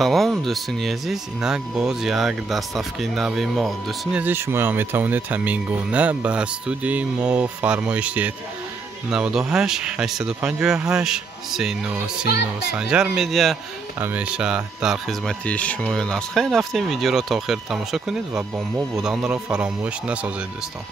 салом дӯстони азиз, инак боз як дастафки нави мо. Дӯстони азиз, шумоам метавонед ҳамин гуна ба студияи мо фармоиш диҳед. 98 858 39 санҷар медиа ҳамеша дар хизмати шумоён аст. Хайр рафтем, видеоро то охир тамошо кунед ва бо мо буданро фаромӯш насозед дӯстон.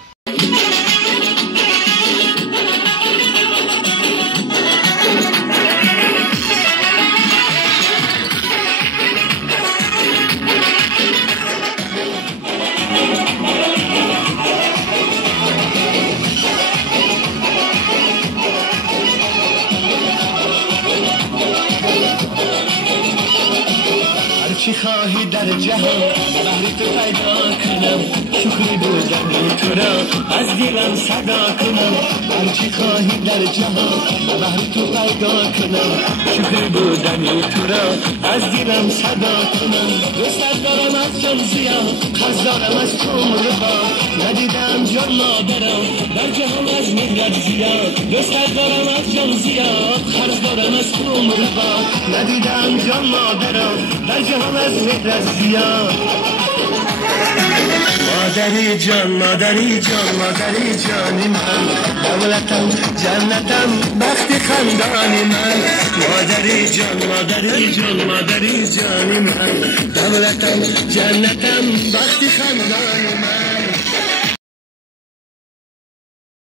چی خواهی در جهان بهر تو پیدا کنم شکر بودن تو را از دلم صدا کنم هر چی خواهی در جهان بهر تو پیدا کنم شکر بودن تو را از دلم صدا کنم دوست دارم از جان زیاد قرض دارم از عمر با ندیدم جان مادرم در جهان از مهرت زیاد دوست دارم از جان زیاد قرض دارم از عمر با ندیدم جان مادرم در جهان از مهرت زیاد مادری جان مادری جان مادری جانی من دولتم جنتم بخت خندانی من مادری جان مادری جان مادری جانی من دولتم جنتم بخت خندانی من